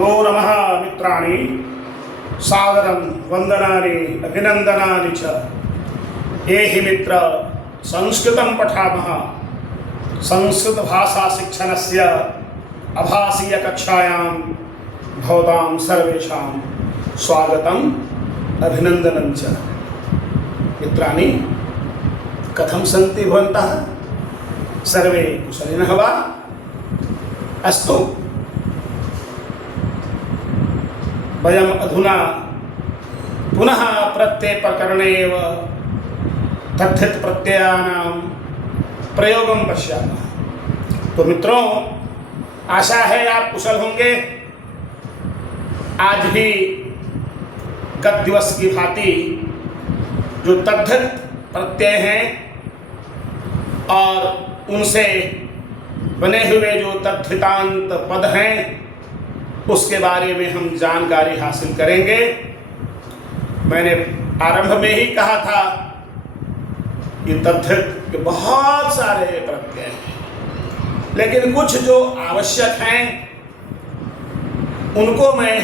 नमो नमः मित्राणि सादरं वंदनानि अभिनंदनानि च ये हि मित्र संस्कृतं पठामः संस्कृत भाषा शिक्षणस्य आभासीय कक्षायां भवतां सर्वेषां स्वागतम् अभिनंदनं च। मित्राणि कथं सन्ति भवन्तः? सर्वे कुशलिनः वा? अस्तु, वयम् अधुना पुनः प्रत्ययप्रकरणे एव तद्धित प्रत्ययानां प्रयोगं पश्यामः। तो मित्रों, आशा है आप कुशल होंगे। आज भी गत दिवस की भांति जो तद्धित प्रत्यय हैं और उनसे बने हुए जो तद्धितांत पद हैं उसके बारे में हम जानकारी हासिल करेंगे। मैंने आरंभ में ही कहा था कि तद्धित के बहुत सारे प्रत्यय हैं, लेकिन कुछ जो आवश्यक हैं उनको मैं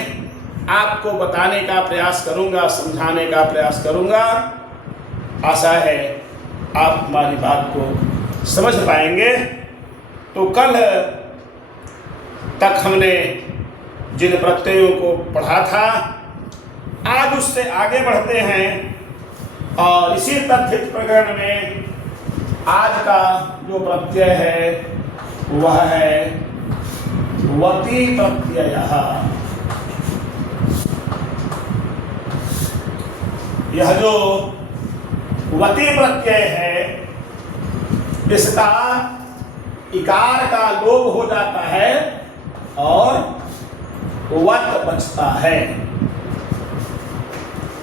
आपको बताने का प्रयास करूंगा, समझाने का प्रयास करूंगा। आशा है आप हमारी बात को समझ पाएंगे। तो कल तक हमने जिन प्रत्ययों को पढ़ा था, आज उससे आगे बढ़ते हैं और इसी तद्धित प्रकरण में आज का जो प्रत्यय है वह है वति प्रत्ययः। यह जो वति प्रत्यय है इसका इकार का लोप हो जाता है और वत बचता है।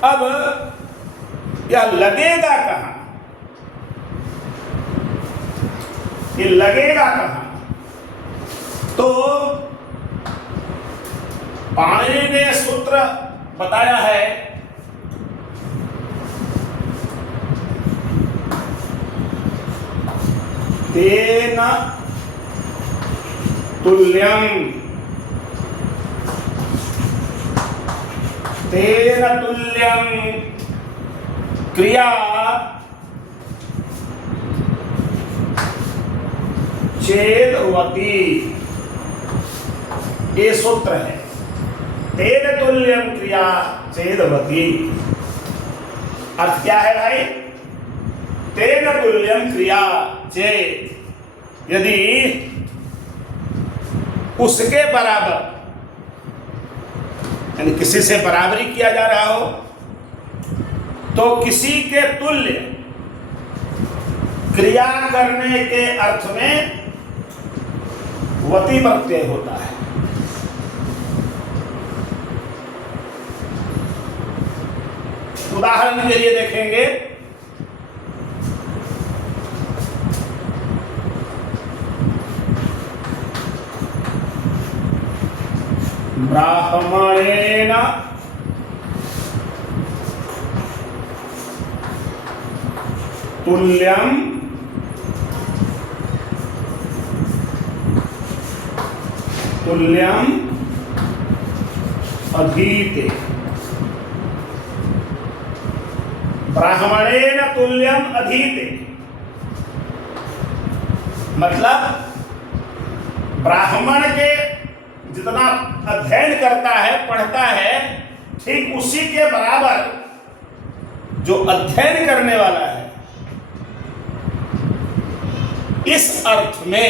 अब यह लगेगा कहाँ? ये लगेगा कहाँ? तो पाणिनि ने सूत्र बताया है तेन तुल्यं, तेन तुल्यं क्रिया चेदवती। ये सूत्र है, तेन तुल्यं क्रिया चेदवती। अर्थ क्या है भाई? तेन तुल्यं क्रिया चेद, यदि उसके बराबर यानी किसी से बराबरी किया जा रहा हो तो किसी के तुल्य क्रिया करने के अर्थ में वति प्रत्यय होता है। उदाहरण के लिए देखेंगे, ब्राह्मणेन तुल्यं तुल्यं अधीते। ब्राह्मणेन तुल्यं अधीते मतलब ब्राह्मण के जितना अध्ययन करता है, पढ़ता है, ठीक उसी के बराबर जो अध्ययन करने वाला है। इस अर्थ में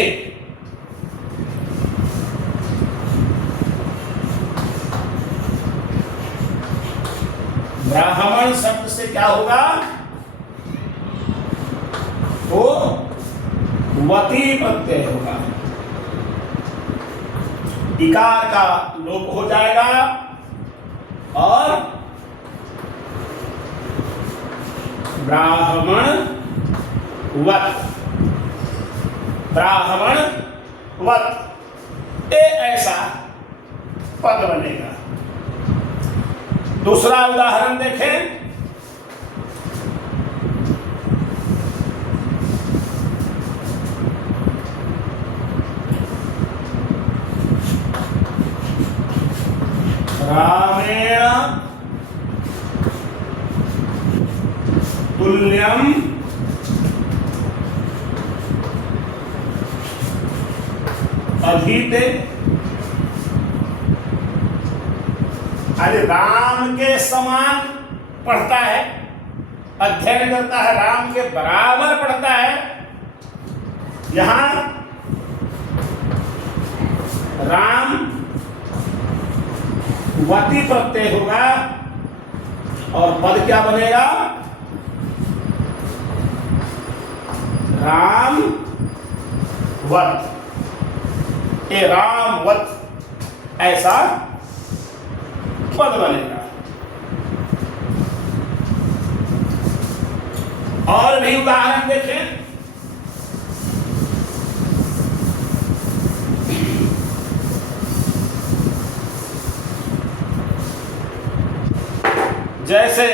ब्राह्मण शब्द से क्या होगा? तो वति प्रत्यय होगा। इकार का लोप हो जाएगा और ब्राह्मण वत, ब्राह्मण वत, ऐसा पद बनेगा। दूसरा उदाहरण देखें, तुल्यम अधीते। अरे राम के समान पढ़ता है, अध्ययन करता है, राम के बराबर पढ़ता है। यहां राम वती प्रत्यय होगा और पद क्या बनेगा? राम वत। ये राम वत ऐसा पद बनेगा। और भी उदाहरण देखें। जैसे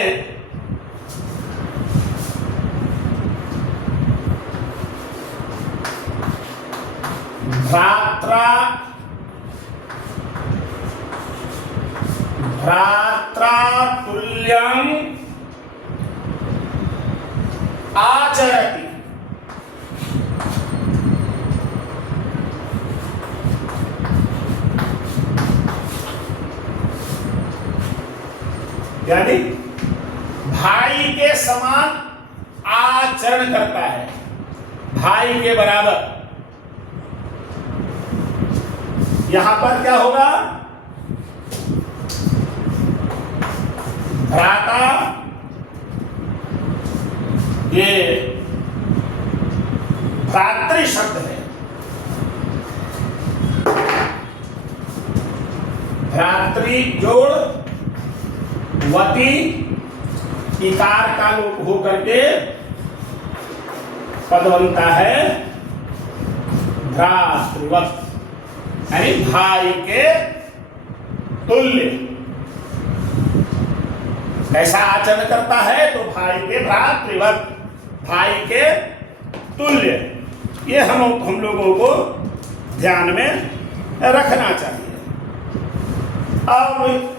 भ्रात्रा तुल्यम आचरति। यानी भाई के समान आचरण करता है, भाई के बराबर। यहां पर क्या होगा? भ्राता, ये भ्रातृ शब्द है। भ्रातृ जोड़ वती इकार का लोप हो करके पद बनता है भ्रातृवत, यानी भाई के तुल्य। कैसा आचरण करता है? तो भाई के भ्रातृवत, भाई के तुल्य। ये हम लोगों को ध्यान में रखना चाहिए। अब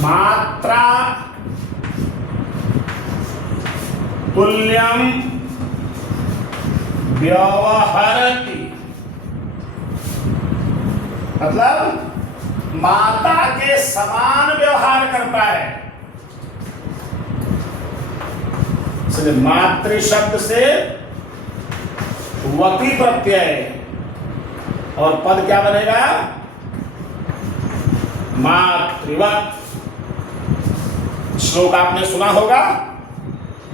मात्रा तुल्यम व्यवहरति। मतलब माता के समान व्यवहार करता है। इसलिए मातृ शब्द से वती प्रत्यय और पद क्या बनेगा? मातृवत। श्लोक आपने सुना होगा,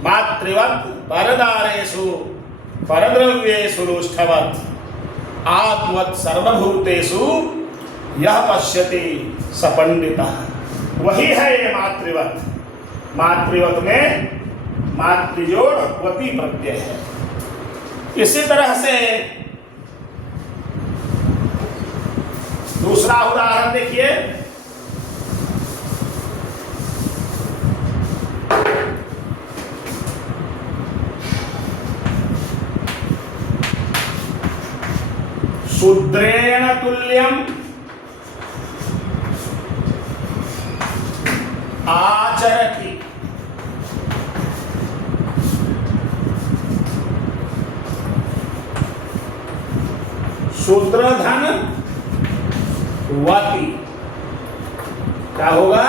मातृवत परदारेषु परद्रव्येषु लोष्ठवत् आत्मवत् सर्वभूतेषु यह पश्यति स पंडितः। वही है ये मातृवत। मातृवत में मातृजोड़ वती प्रत्यय है। इसी तरह से दूसरा उदाहरण देखिए। शूद्रेण तुल्यम आचरति। शूद्रधन वती क्या होगा?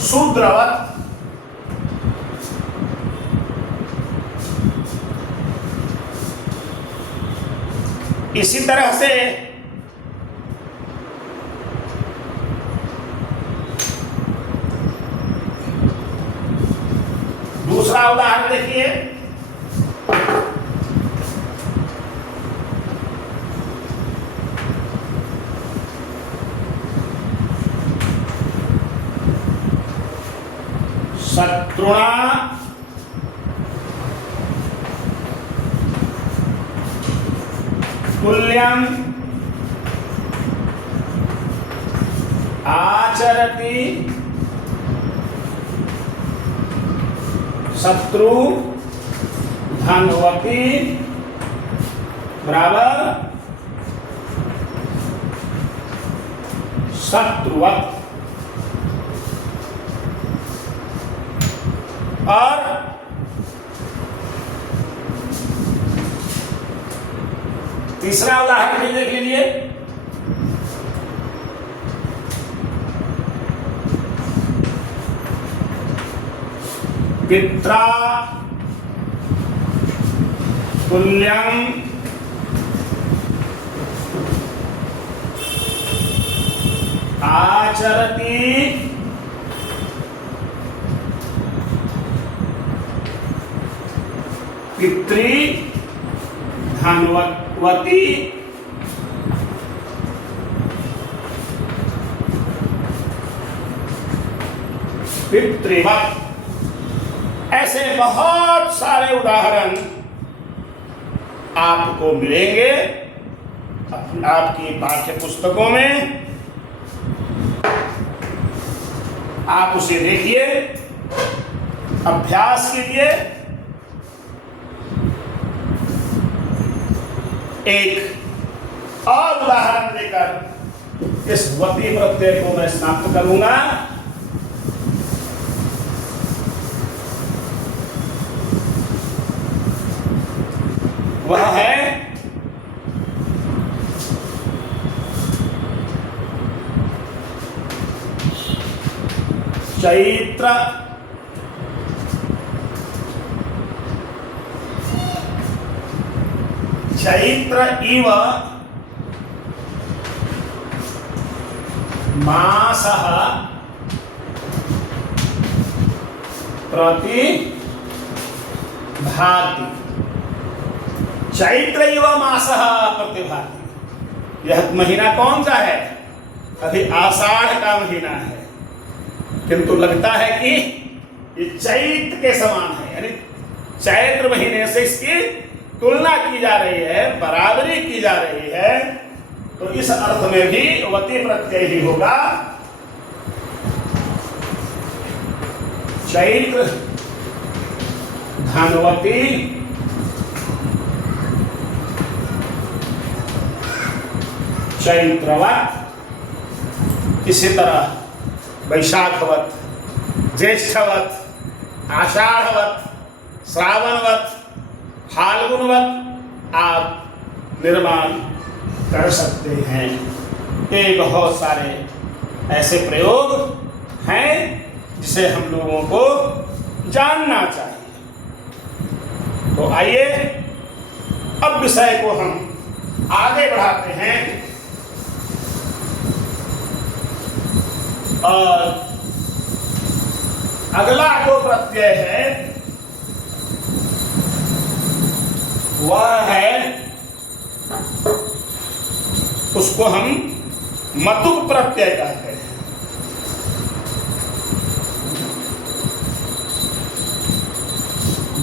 शूद्रवत। इसी तरह से दूसरा उदाहरण देखिए। शत्रुणा तुल्यम आचरति शत्रु धनवती बराबर शत्रुवत। और तीसरा उदाहरण भी देख लीजिए। पित्रा तुल्यम आचरति पितृ धनवती पितृवत। ऐसे बहुत सारे उदाहरण आपको मिलेंगे आपकी पाठ्य पुस्तकों में। आप उसे देखिए, अभ्यास कीजिए। एक और उदाहरण देकर इस वती प्रत्यय को मैं समाप्त करूंगा। वह है चैत्र चैत्र इव मासः प्रतिभाति। चैत्र इव मासः प्रतिभाति। यह महीना कौन सा है? अभी आषाढ़ का महीना है, किंतु लगता है कि ये चैत्र के समान है, यानी चैत्र महीने से इसकी तुलना की जा रही है, बराबरी की जा रही है। तो इस अर्थ में भी वती प्रत्यय ही होगा। चैत्र धनवती चैत्रवत। इसी तरह वैशाखवत, ज्येष्ठवत, आषाढ़वत, श्रावणवत, फाल्गुनवत आप निर्माण कर सकते हैं। ये बहुत सारे ऐसे प्रयोग हैं जिसे हम लोगों को जानना चाहिए। तो आइए अब विषय को हम आगे बढ़ाते हैं और अगला जो प्रत्यय है वह है, उसको हम मतुक प्रत्यय कहते हैं।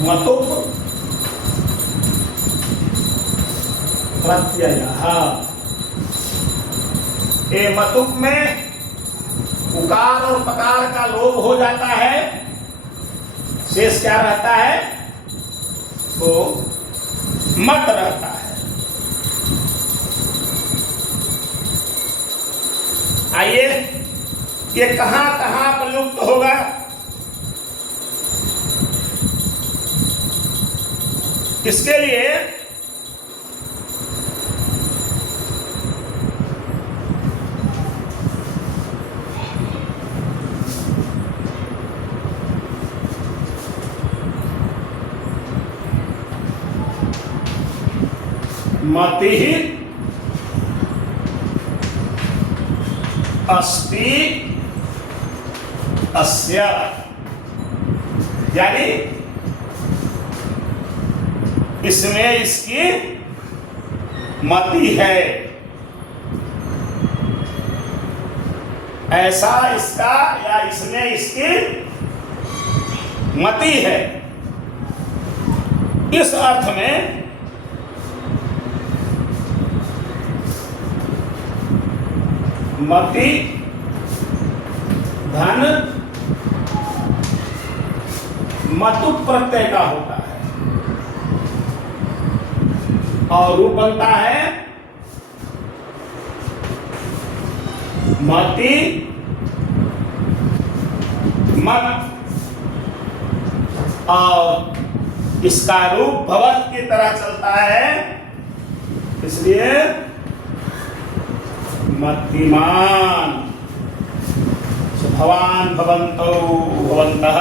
मतुक प्रत्यय। ये मतुक में उकार और पकार का लोप हो जाता है, शेष क्या रहता है? तो मत रहता है। आइए ये कहां कहां प्रयुक्त होगा? इसके लिए मति अस्ति अस्य, यानी इसमें इसकी मति है, ऐसा इसका या इसमें इसकी मति है। इस अर्थ में मति धन मतु प्रत्यय का होता है और रूप बनता है मति मत, और इसका रूप भवत की तरह चलता है, इसलिए मतिमान। भवान भवन्तौ भवन्तः,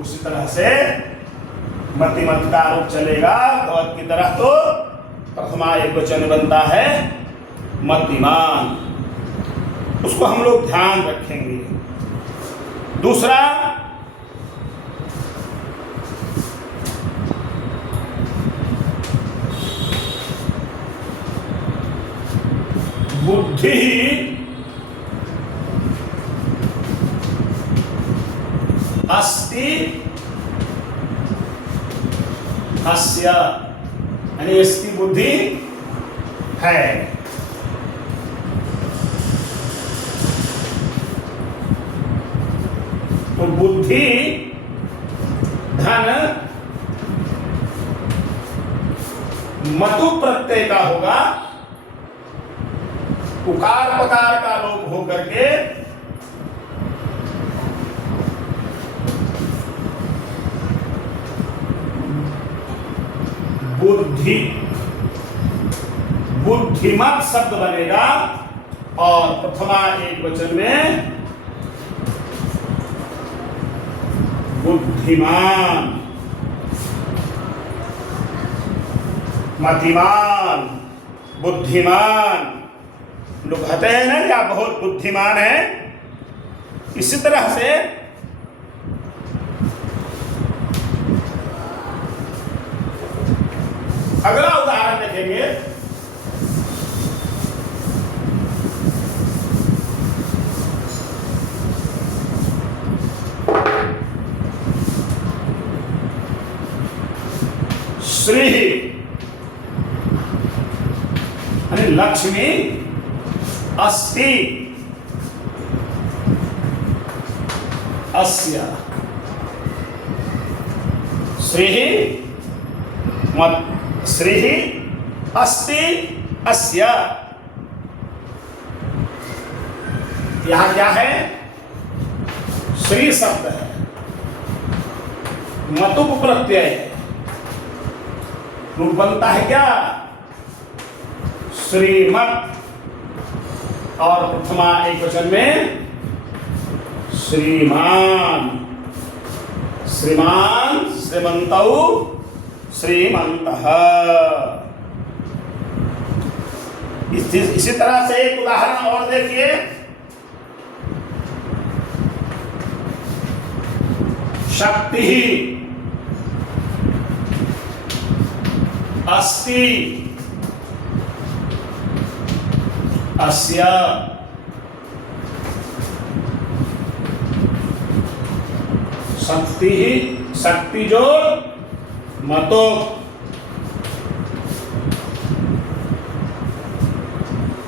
उसी तरह से मतिमत का रूप चलेगा भवत की तरह, तो प्रथमा एक वचन बनता है मतिमान। उसको हम लोग ध्यान रखेंगे। दूसरा, बुद्धि अस्ति अस्य, यानी इसकी बुद्धि है। तो बुद्धि धन मतु प्रत्यय का होगा, उकार पकार का लोप होकर के बुद्धि बुद्धिमत शब्द बनेगा और प्रथमा एक वचन में बुद्धिमान, मतिमान, बुद्धिमान। लोग कहते हैं ना या बहुत बुद्धिमान है। इसी तरह से अगला उदाहरण देखेंगे। श्री यानी लक्ष्मी अस्ति अस्य, श्री श्री अस्ति अस्य। यहां क्या है? श्री शब्द है, मतुप प्रत्यय है, रूप बनता है क्या? श्रीमत, और प्रथमा एक वचन में श्रीमान, श्रीमान, श्रीमन्तौ, श्रीमन्तः। इसी तरह से एक उदाहरण और देखिए। शक्ति अस्ति अस्य, शक्ति शक्ति जो मतो,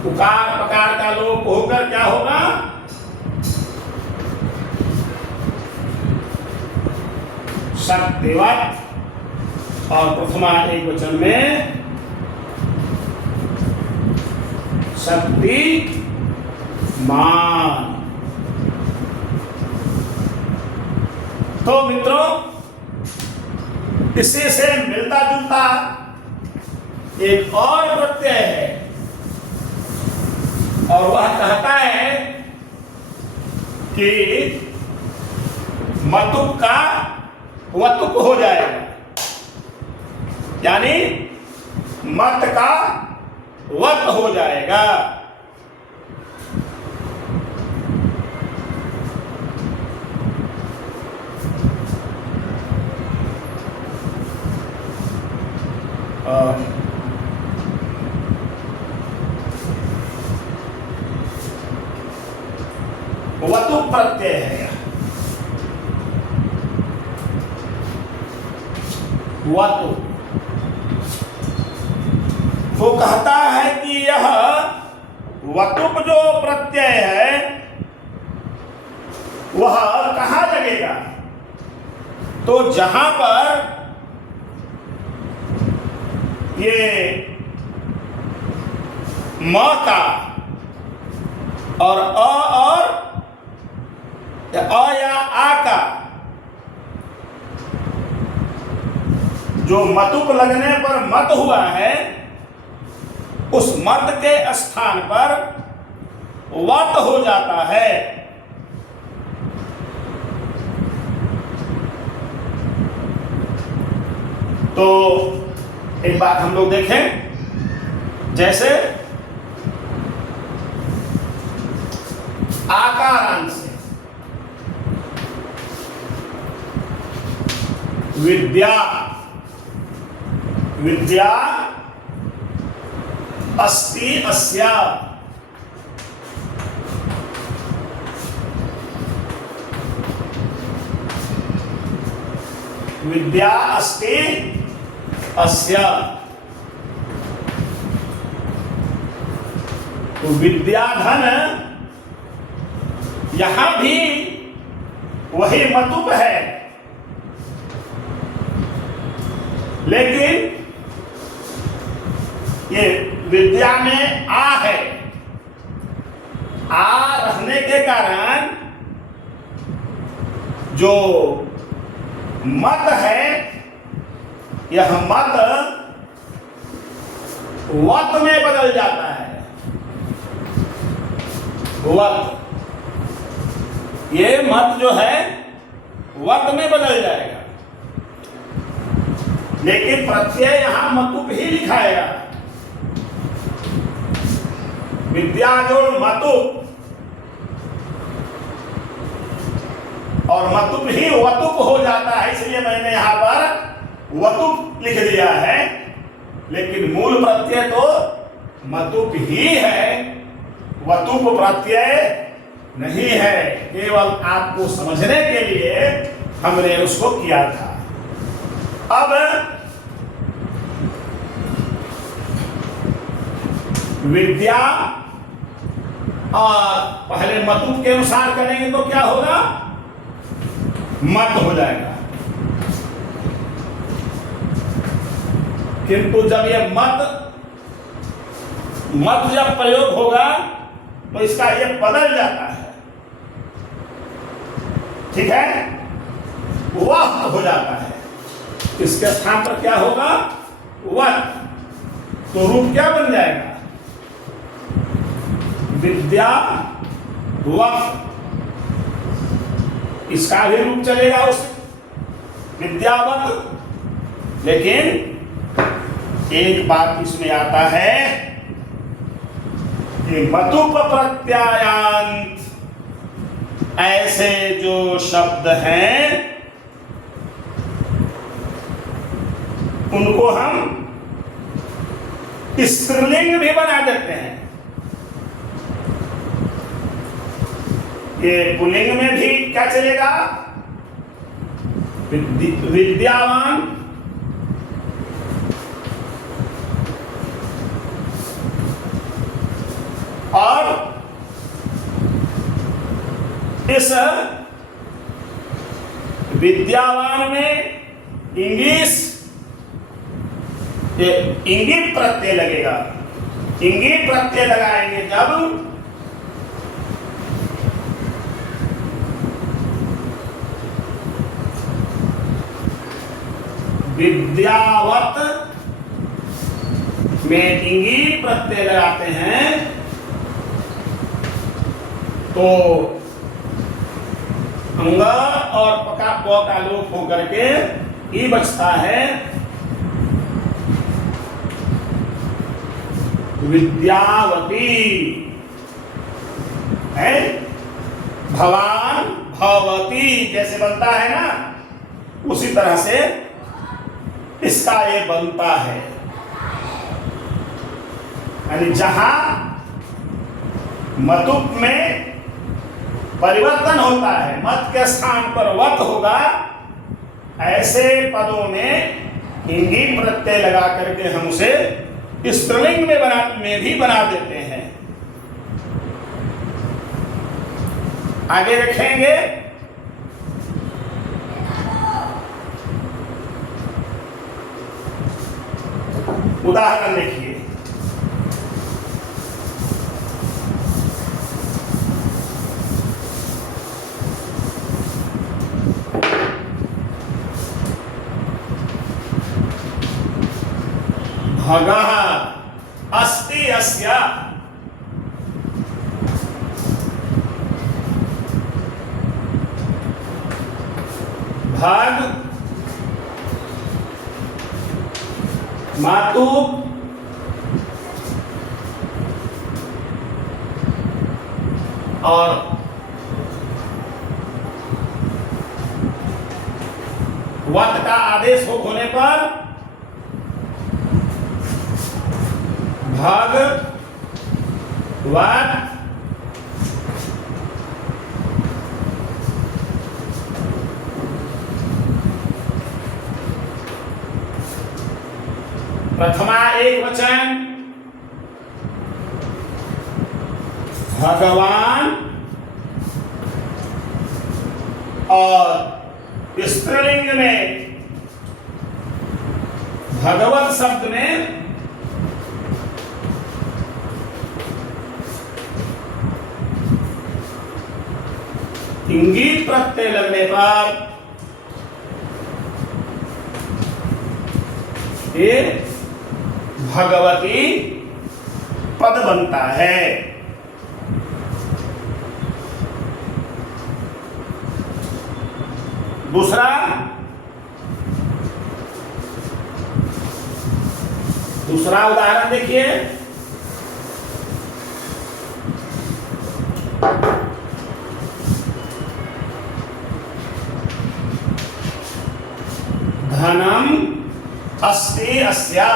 उकार पकार का लोप होकर क्या होगा? शक्तिवत, और प्रथमा एक वचन में शक्ति मान। तो मित्रों, इसी से मिलता जुलता एक और प्रत्यय है और वह कहता है कि मतुप का वतुप हो जाएगा, यानी मत का वत हो जाएगा। वतु प्रत्यय है, वतु। वो कहता है कि यह वतुप जो प्रत्यय है वह कहां लगेगा? तो जहां पर ये म का और अ या आ का जो मतुप लगने पर मत हुआ है, उस मत के स्थान पर वत हो जाता है। तो एक बात हम लोग देखें, जैसे आकारांश विद्या, विद्या अस्ति अस्या, विद्या अस्ति अस्या। तो विद्याधन यहां भी वही मतुप है, लेकिन ये विद्या में आ है। आ रहने के कारण जो मत है, यह मत वत में बदल जाता है। वत, ये मत जो है वत में बदल जाएगा, लेकिन प्रत्यय यहां मतुप ही लिखाएगा। विद्या जो मतुप और मतुप ही वतुप हो जाता है, इसलिए मैंने यहां पर वतुप लिख दिया है, लेकिन मूल प्रत्यय तो मतुप ही है, वतुप प्रत्यय नहीं है। केवल आपको समझने के लिए हमने उसको किया था। अब विद्या पहले मतुप के अनुसार करेंगे तो क्या होगा? मत हो जाएगा। किंतु जब ये मत जब प्रयोग होगा तो इसका ये बदल जाता है, ठीक है, वह हो जाता है। इसके स्थान पर क्या होगा? वत। तो रूप क्या बन जाएगा? विद्या वत। इसका भी रूप चलेगा उस विद्यावत। लेकिन एक बात इसमें आता है कि मतुप प्रत्यायांत ऐसे जो शब्द हैं उनको हम स्त्रीलिंग भी बना देते हैं। ये पुल्लिंग में भी क्या चलेगा? विद्यावान, और इस विद्यावान में इंगित प्रत्यय लगेगा। इंगित प्रत्यय लगाएंगे जब विद्यावत में इंगित प्रत्यय लगाते हैं तो अंग और पका प का लोप होकर के ई बचता है विद्यावती है। भवान भवती जैसे बनता है ना, उसी तरह से इसका ये बनता है। यानी जहां मतुप में परिवर्तन होता है, मत के स्थान पर वत होगा, ऐसे पदों में इंगित प्रत्यय लगा करके हम उसे स्त्रीलिंग में भी बना देते हैं। आगे रखेंगे। उदाहरण देखिए, भगः अस्ति अस्य, भाग मातु और वत का आदेश होने पर भाग वत प्रथमा एक वचन भगवान और स्त्रीलिंग में भगवत शब्द में इंगित प्रत्यय लगने पर ये भगवती पद बनता है। दूसरा उदाहरण देखिए, धनम अस्ति अस्या,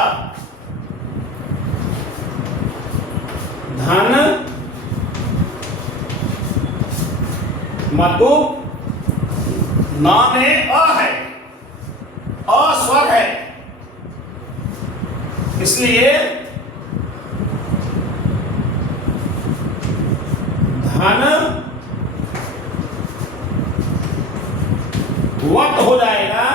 धन मतु न में अ है, अ स्वर है, इसलिए धन वत हो जाएगा।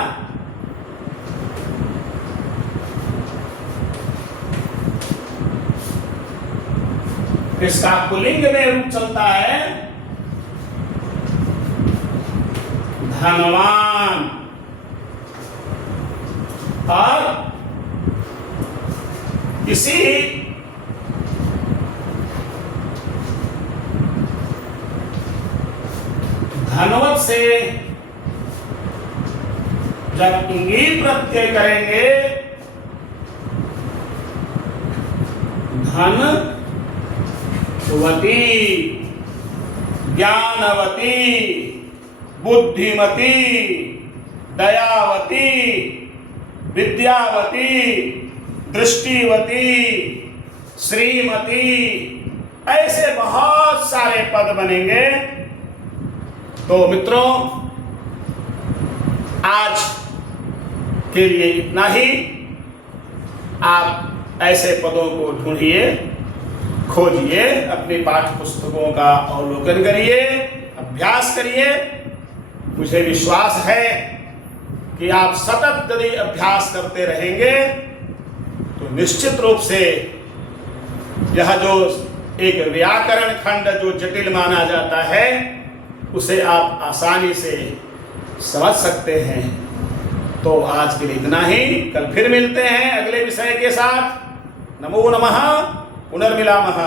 इसका पुल्लिंग में रूप चलता है धनवान, और इसी धनवत से जब इंगित प्रत्यय करेंगे धन वती, ज्ञानवती, बुद्धिमती, दयावती, विद्यावती, दृष्टिवती, श्रीमती, ऐसे बहुत सारे पद बनेंगे। तो मित्रों, आज के लिए इतना ही। आप ऐसे पदों को ढूंढिए, खोजिए, अपनी पाठ्य पुस्तकों का अवलोकन करिए, अभ्यास करिए। मुझे विश्वास है कि आप सतत यदि अभ्यास करते रहेंगे तो निश्चित रूप से यह जो एक व्याकरण खंड जो जटिल माना जाता है उसे आप आसानी से समझ सकते हैं। तो आज के लिए इतना ही। कल फिर मिलते हैं अगले विषय के साथ। नमो नमः। पुनर्मिलामः।